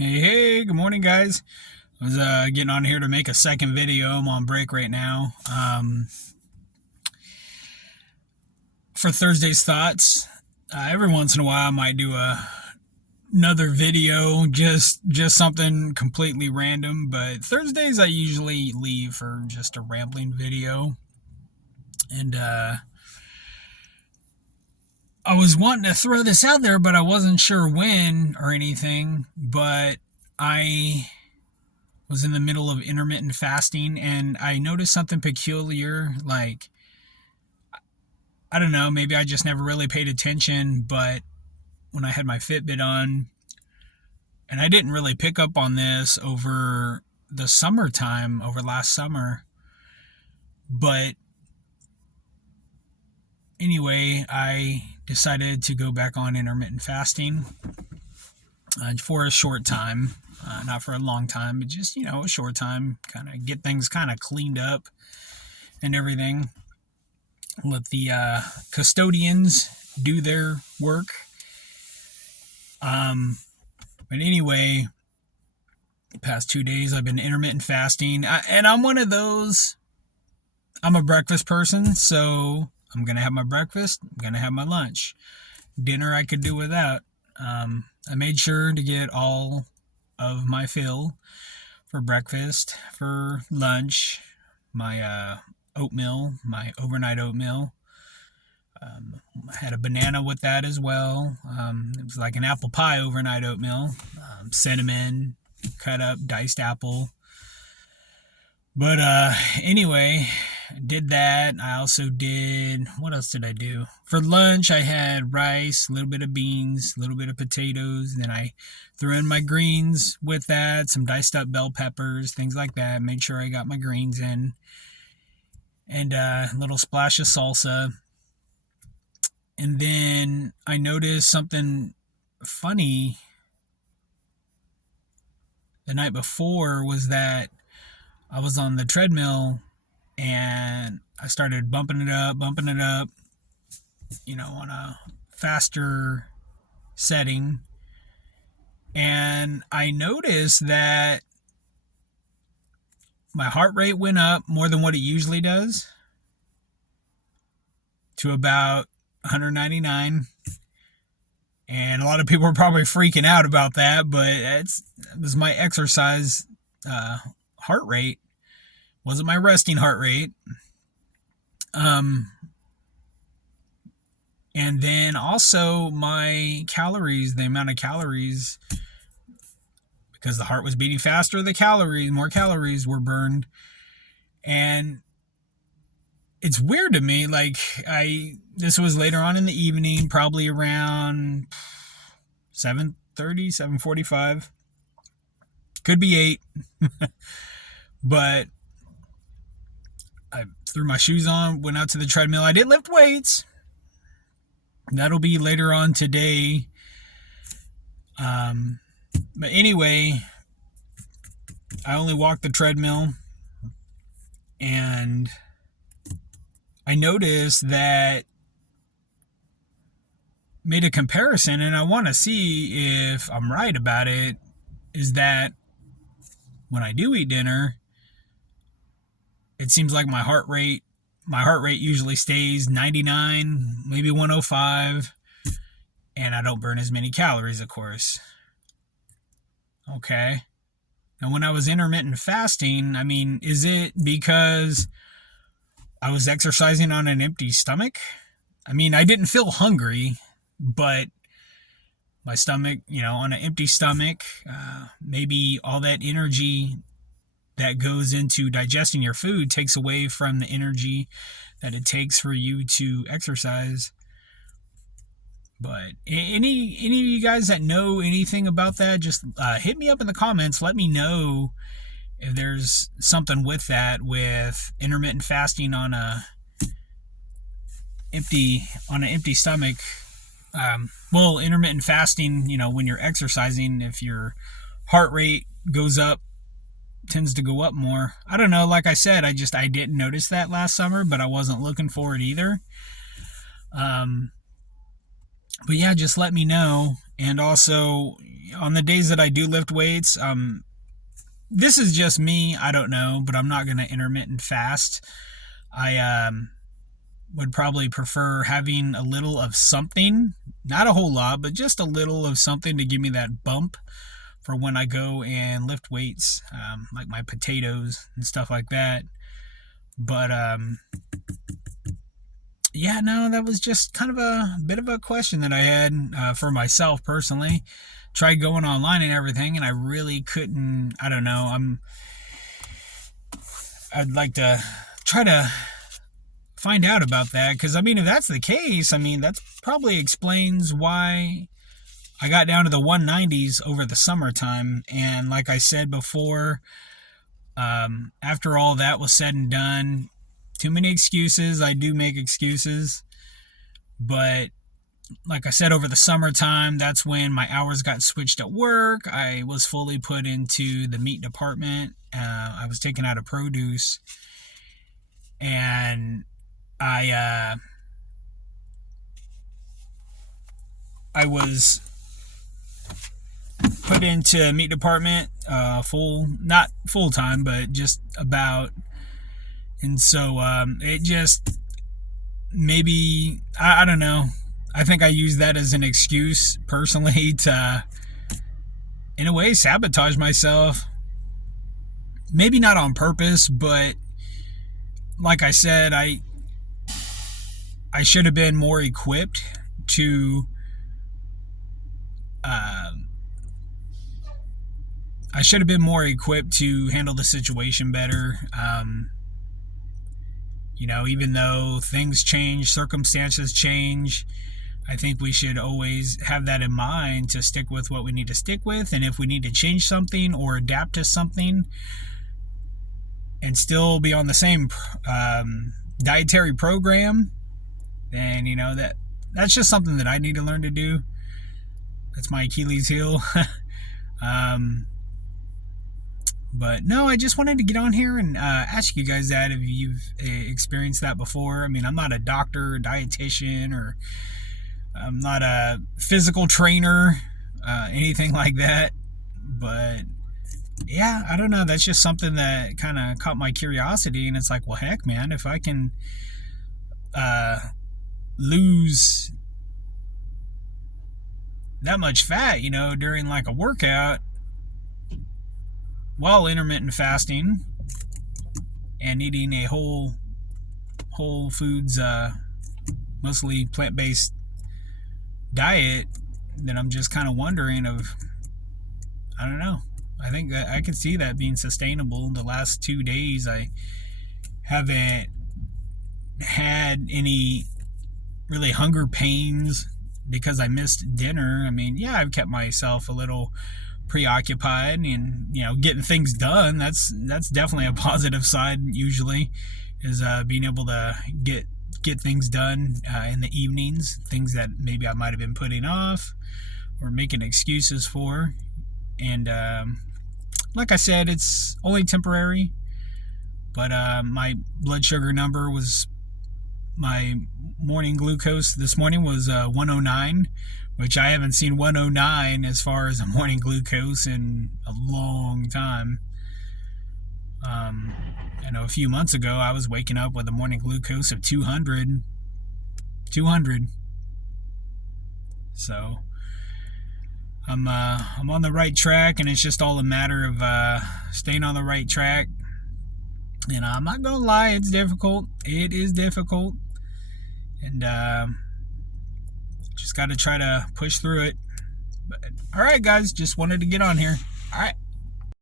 Hey, good morning, guys. I was getting on here to make a second video. I'm on break right now. For Thursday's thoughts, every once in a while I might do another video, just something completely random. But Thursdays I usually leave for just a rambling video. And I was wanting to throw this out there, but I wasn't sure when or anything. But I was in the middle of intermittent fasting and I noticed something peculiar. Like, I don't know, maybe I just never really paid attention, but when I had my Fitbit on, and I didn't really pick up on this over the summertime, over last summer, but anyway, I decided to go back on intermittent fasting for a short time. Not for a long time, but just, a short time, kind of get things kind of cleaned up and everything. Let the custodians do their work. But anyway, the past 2 days I've been intermittent fasting. And I'm one of those, I'm a breakfast person, so I'm going to have my breakfast, I'm going to have my lunch. Dinner I could do without. I made sure to get all of my fill for breakfast, for lunch, my oatmeal, my overnight oatmeal. I had a banana with that as well. It was like an apple pie overnight oatmeal. Cinnamon, cut up, diced apple. But anyway, did that. I also did, what else did I do? For lunch, I had rice, a little bit of beans, a little bit of potatoes. Then I threw in my greens with that, some diced up bell peppers, things like that. Made sure I got my greens in. And a little splash of salsa. And then I noticed something funny the night before was that I was on the treadmill and I started bumping it up, on a faster setting. And I noticed that my heart rate went up more than what it usually does, to about 199. And a lot of people are probably freaking out about that, but it was my exercise heart rate. Wasn't my resting heart rate. And then also my calories, the amount of calories, because the heart was beating faster, more calories were burned. And it's weird to me, like, this was later on in the evening, probably around 7:30, 7:45. Could be 8. But I threw my shoes on, went out to the treadmill. I didn't lift weights. That'll be later on today. But anyway, I only walked the treadmill, and I noticed that, made a comparison, and I want to see if I'm right about it, is that when I do eat dinner, it seems like my heart rate usually stays 99, maybe 105, and I don't burn as many calories, of course. Okay. Now, when I was intermittent fasting, is it because I was exercising on an empty stomach? I didn't feel hungry, but my stomach, on an empty stomach, maybe all that energy that goes into digesting your food takes away from the energy that it takes for you to exercise. But any of you guys that know anything about that, just hit me up in the comments. Let me know if there's something with that, with intermittent fasting on an empty stomach. Intermittent fasting, when you're exercising, if your heart rate goes up, tends to go up more. I don't know. Like I said, I didn't notice that last summer, but I wasn't looking for it either. But yeah, just let me know. And also, on the days that I do lift weights, this is just me. I don't know, but I'm not going to intermittent fast. I would probably prefer having a little of something, not a whole lot, but just a little of something to give me that bump for when I go and lift weights, like my potatoes and stuff like that. But yeah, no, that was just kind of a bit of a question that I had for myself personally. Tried going online and everything, and I really couldn't. I don't know. I'd like to try to find out about that, because I mean, if that's the case, I mean, that probably explains why I got down to the 190s over the summertime. And like I said before, after all that was said and done, too many excuses. I do make excuses, but like I said, over the summertime, that's when my hours got switched at work. I was fully put into the meat department. I was taken out of produce, and I was put into meat department, not full time, but just about. And so it just, maybe, I don't know. I think I use that as an excuse personally to, in a way, sabotage myself. Maybe not on purpose, but like I said, I should have been more equipped to handle the situation better. Even though things change, circumstances change, I think we should always have that in mind to stick with what we need to stick with. And if we need to change something or adapt to something and still be on the same dietary program, then, that's just something that I need to learn to do. That's my Achilles heel. But no, I just wanted to get on here and ask you guys that if you've experienced that before. I mean, I'm not a doctor, a dietitian, or I'm not a physical trainer, anything like that. But yeah, I don't know. That's just something that kind of caught my curiosity. And it's like, well, heck, man, if I can lose that much fat, during like a workout, while intermittent fasting and eating a whole foods, mostly plant-based diet, then I'm just kind of wondering I don't know. I think that I can see that being sustainable. The last 2 days, I haven't had any really hunger pains because I missed dinner. I mean, yeah, I've kept myself a little preoccupied and getting things done. That's definitely a positive side usually, is being able to get things done in the evenings, things that maybe I might have been putting off or making excuses for. And like I said, it's only temporary, but my blood sugar number my morning glucose this morning was 109, which I haven't seen 109 as far as a morning glucose in a long time. I know a few months ago I was waking up with a morning glucose of 200. So I'm on the right track, and it's just all a matter of staying on the right track. And I'm not gonna lie, it's difficult. It is difficult, and just got to try to push through it. But all right, guys, just wanted to get on here. All right.